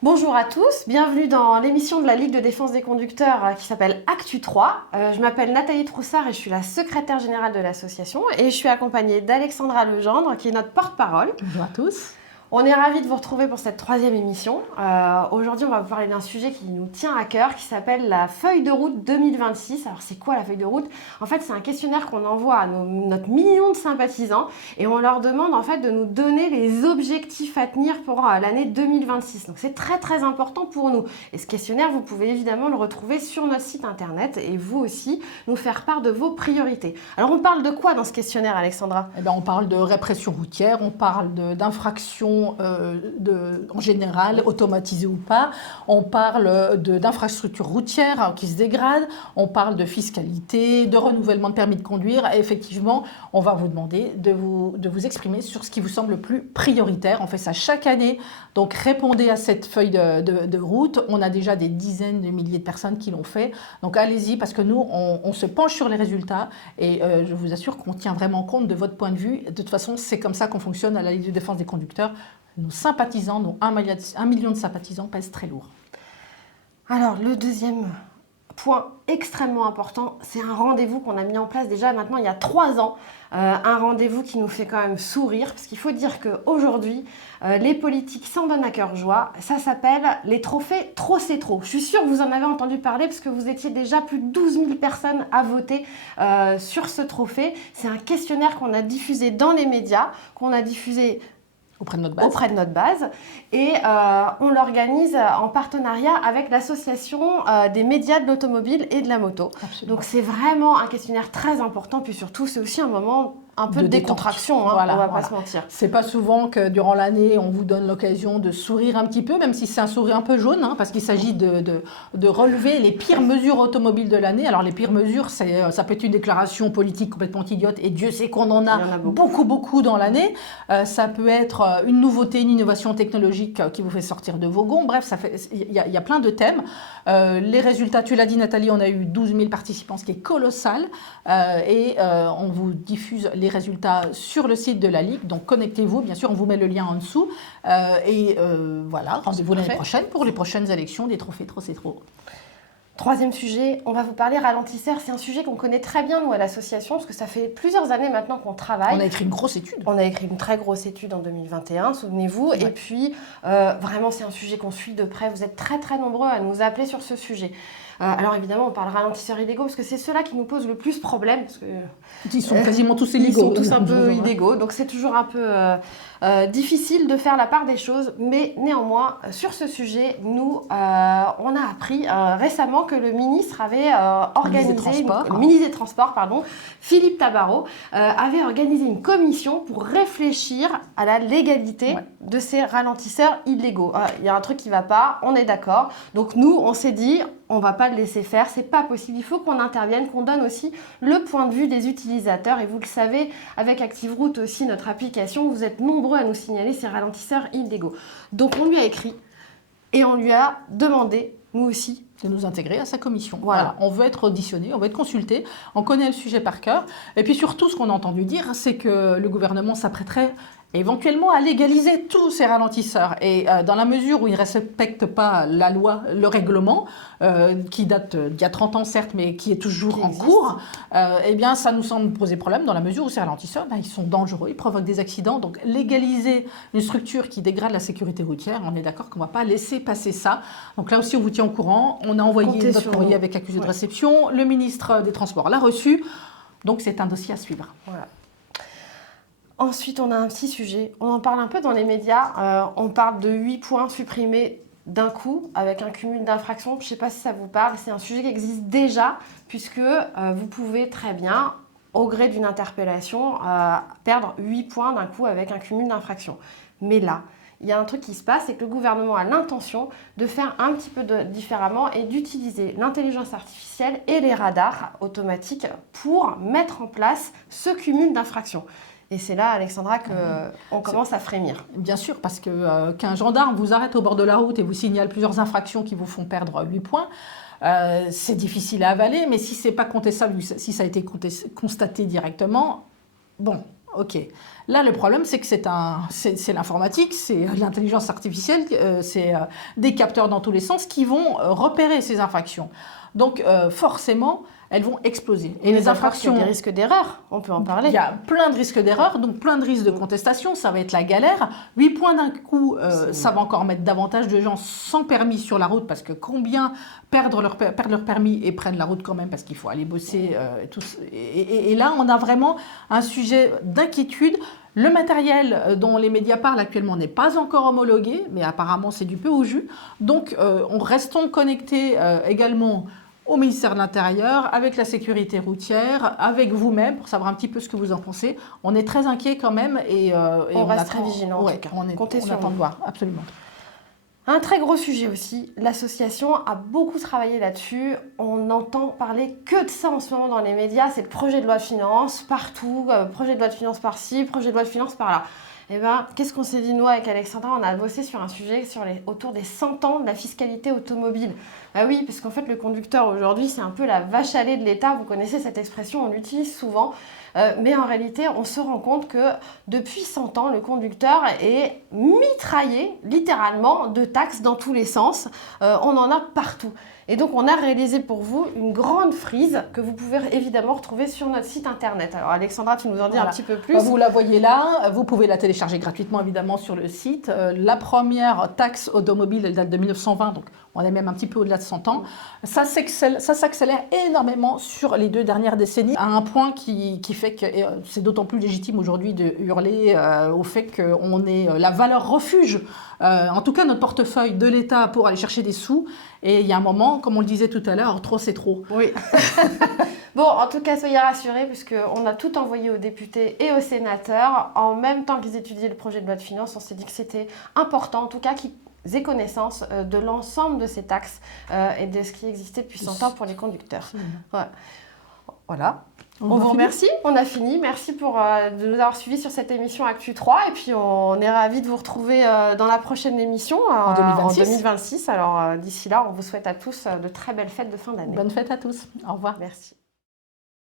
Bonjour à tous, bienvenue dans l'émission de la Ligue de défense des conducteurs qui s'appelle Actu 3. Je m'appelle Nathalie Troussard et je suis la secrétaire générale de l'association et je suis accompagnée d'Alexandra Legendre qui est notre porte-parole. Bonjour à tous. On est ravis de vous retrouver pour cette troisième émission. Aujourd'hui, on va vous parler d'un sujet qui nous tient à cœur, qui s'appelle la feuille de route 2026. Alors, c'est quoi la feuille de route? En fait, c'est un questionnaire qu'on envoie à notre million de sympathisants et on leur demande en fait de nous donner les objectifs à tenir pour l'année 2026. Donc, c'est très très important pour nous. Et ce questionnaire, vous pouvez évidemment le retrouver sur notre site internet et vous aussi nous faire part de vos priorités. Alors, on parle de quoi dans ce questionnaire, Alexandra? On parle de répression routière, on parle d'infractions en général, automatisées ou pas. On parle d'infrastructures routières qui se dégradent. On parle de fiscalité, de renouvellement de permis de conduire. Et effectivement, on va vous demander de vous exprimer sur ce qui vous semble le plus prioritaire. On fait ça chaque année. Donc, répondez à cette feuille de route. On a déjà des dizaines de milliers de personnes qui l'ont fait. Donc, allez-y parce que nous, on se penche sur les résultats. Et je vous assure qu'on tient vraiment compte de votre point de vue. De toute façon, c'est comme ça qu'on fonctionne à la Ligue de défense des conducteurs. Nos sympathisants, nos 1 million de sympathisants pèsent très lourd. Alors, le deuxième point extrêmement important, c'est un rendez-vous qu'on a mis en place déjà maintenant il y a 3 ans. Un rendez-vous qui nous fait quand même sourire, parce qu'il faut dire qu'aujourd'hui, les politiques s'en donnent à cœur joie. Ça s'appelle les trophées Trop c'est trop. Je suis sûre que vous en avez entendu parler, parce que vous étiez déjà plus de 12 000 personnes à voter sur ce trophée. C'est un questionnaire qu'on a diffusé dans les médias, qu'on a diffusé auprès de notre base. Et on l'organise en partenariat avec l'association des médias de l'automobile et de la moto. Absolument. Donc c'est vraiment un questionnaire très important. Puis surtout, c'est aussi un moment un peu de décontraction, on va pas se mentir. C'est pas souvent que durant l'année, on vous donne l'occasion de sourire un petit peu, même si c'est un sourire un peu jaune, parce qu'il s'agit de relever les pires mesures automobiles de l'année. Alors les pires mesures, ça peut être une déclaration politique complètement idiote, et Dieu sait qu'on en a beaucoup dans l'année. Ça peut être une nouveauté, une innovation technologique qui vous fait sortir de vos gonds. Bref, il y a plein de thèmes. Les résultats, tu l'as dit Nathalie, on a eu 12 000 participants, ce qui est colossal. Et on vous diffuse les résultats sur le site de la Ligue. Donc connectez-vous, bien sûr, on vous met le lien en dessous. Voilà, rendez-vous l'année prochaine pour les prochaines élections des trophées Trop c'est trop. Troisième sujet, on va vous parler ralentisseur. C'est un sujet qu'on connaît très bien, nous, à l'association, parce que ça fait plusieurs années maintenant qu'on travaille. On a écrit une grosse étude. On a écrit une très grosse étude en 2021, souvenez-vous. Ouais. Et puis, vraiment, c'est un sujet qu'on suit de près. Vous êtes très, très nombreux à nous appeler sur ce sujet. Alors évidemment, on parle ralentisseurs illégaux parce que c'est ceux-là qui nous posent le plus problème. Parce que, ils sont quasiment tous illégaux. Ils sont tous un peu illégaux, donc c'est toujours un peu difficile de faire la part des choses. Mais néanmoins, sur ce sujet, nous, on a appris récemment que le ministre avait organisé, le ministre des Transports, Philippe Tabarot, avait organisé une commission pour réfléchir à la légalité de ces ralentisseurs illégaux. Il y a un truc qui ne va pas, on est d'accord. Donc nous, on s'est dit, on ne va pas le laisser faire, c'est pas possible. Il faut qu'on intervienne, qu'on donne aussi le point de vue des utilisateurs. Et vous le savez, avec ActiveRoute aussi, notre application, vous êtes nombreux à nous signaler ces ralentisseurs illégaux. Donc on lui a écrit et on lui a demandé, nous aussi, de nous intégrer à sa commission. Voilà. On veut être auditionné, on veut être consulté, on connaît le sujet par cœur. Et puis surtout, ce qu'on a entendu dire, c'est que le gouvernement s'apprêterait éventuellement à légaliser tous ces ralentisseurs. Et dans la mesure où ils ne respectent pas la loi, le règlement, qui date d'il y a 30 ans certes, mais qui est toujours en cours, eh bien ça nous semble poser problème dans la mesure où ces ralentisseurs, ils sont dangereux, ils provoquent des accidents. Donc légaliser une structure qui dégrade la sécurité routière, on est d'accord qu'on ne va pas laisser passer ça. Donc là aussi, on vous tient au courant. On a envoyé notre courrier avec accusé de réception. Le ministre des Transports l'a reçu. Donc c'est un dossier à suivre. Voilà. Ensuite, on a un petit sujet. On en parle un peu dans les médias. On parle de 8 points supprimés d'un coup avec un cumul d'infractions. Je ne sais pas si ça vous parle. C'est un sujet qui existe déjà puisque vous pouvez très bien, au gré d'une interpellation, perdre 8 points d'un coup avec un cumul d'infractions. Mais là, il y a un truc qui se passe, c'est que le gouvernement a l'intention de faire un petit peu différemment et d'utiliser l'intelligence artificielle et les radars automatiques pour mettre en place ce cumul d'infractions. Et c'est là, Alexandra, qu'on commence à frémir. Bien sûr, parce qu'un gendarme vous arrête au bord de la route et vous signale plusieurs infractions qui vous font perdre 8 points, c'est difficile à avaler, mais si ce n'est pas contestable, si ça a été constaté directement, bon, Ok. Là, le problème, c'est que c'est l'informatique, c'est l'intelligence artificielle, c'est des capteurs dans tous les sens qui vont repérer ces infractions. Donc, forcément, elles vont exploser. Et les infractions, il y a des risques d'erreur, on peut en parler. Il y a plein de risques d'erreur, donc plein de risques de contestation, ça va être la galère. 8 points d'un coup, ça va encore mettre davantage de gens sans permis sur la route, parce que combien perdent leur permis et prennent la route quand même, parce qu'il faut aller bosser. Et là, on a vraiment un sujet d'inquiétude. Le matériel dont les médias parlent actuellement n'est pas encore homologué, mais apparemment c'est du peu au jus. Donc, restons connectés également au ministère de l'Intérieur, avec la sécurité routière, avec vous-même, pour savoir un petit peu ce que vous en pensez. On est très inquiets quand même et on reste très vigilants. Ouais, on attend de voir, absolument. Un très gros sujet aussi, l'association a beaucoup travaillé là-dessus. On n'entend parler que de ça en ce moment dans les médias. C'est le projet de loi de finances partout, projet de loi de finances par-ci, projet de loi de finances par-là. Eh bien, qu'est-ce qu'on s'est dit, nous, avec Alexandra? On a bossé sur un sujet autour des 100 ans de la fiscalité automobile. Ah oui, parce qu'en fait, le conducteur, aujourd'hui, c'est un peu la vache à lait de l'État. Vous connaissez cette expression, on l'utilise souvent. Mais en réalité, on se rend compte que depuis 100 ans, le conducteur est mitraillé, littéralement, de taxes dans tous les sens. On en a partout. Et donc, on a réalisé pour vous une grande frise que vous pouvez évidemment retrouver sur notre site internet. Alors, Alexandra, tu nous en dis un petit peu plus. Vous la voyez là, vous pouvez la télécharger gratuitement, évidemment, sur le site. La première taxe automobile, elle date de 1920, donc on est même un petit peu au-delà de 100 ans. Ça s'accélère énormément sur les 2 dernières décennies, à un point qui fait que c'est d'autant plus légitime aujourd'hui de hurler au fait qu'on est la valeur refuge, en tout cas notre portefeuille de l'État pour aller chercher des sous. Et il y a un moment, comme on le disait tout à l'heure, trop c'est trop. Oui. Bon, en tout cas, soyez rassurés, puisqu'on a tout envoyé aux députés et aux sénateurs. En même temps qu'ils étudiaient le projet de loi de finances, on s'est dit que c'était important, en tout cas, qu'ils aient connaissance de l'ensemble de ces taxes et de ce qui existait depuis 100 ans pour les conducteurs. Ouais. Voilà. On vous remercie, on a fini. Merci de nous avoir suivis sur cette émission Actu 3. Et puis, on est ravis de vous retrouver dans la prochaine émission en 2026. Alors, d'ici là, on vous souhaite à tous de très belles fêtes de fin d'année. Bonne fête à tous. Au revoir. Merci.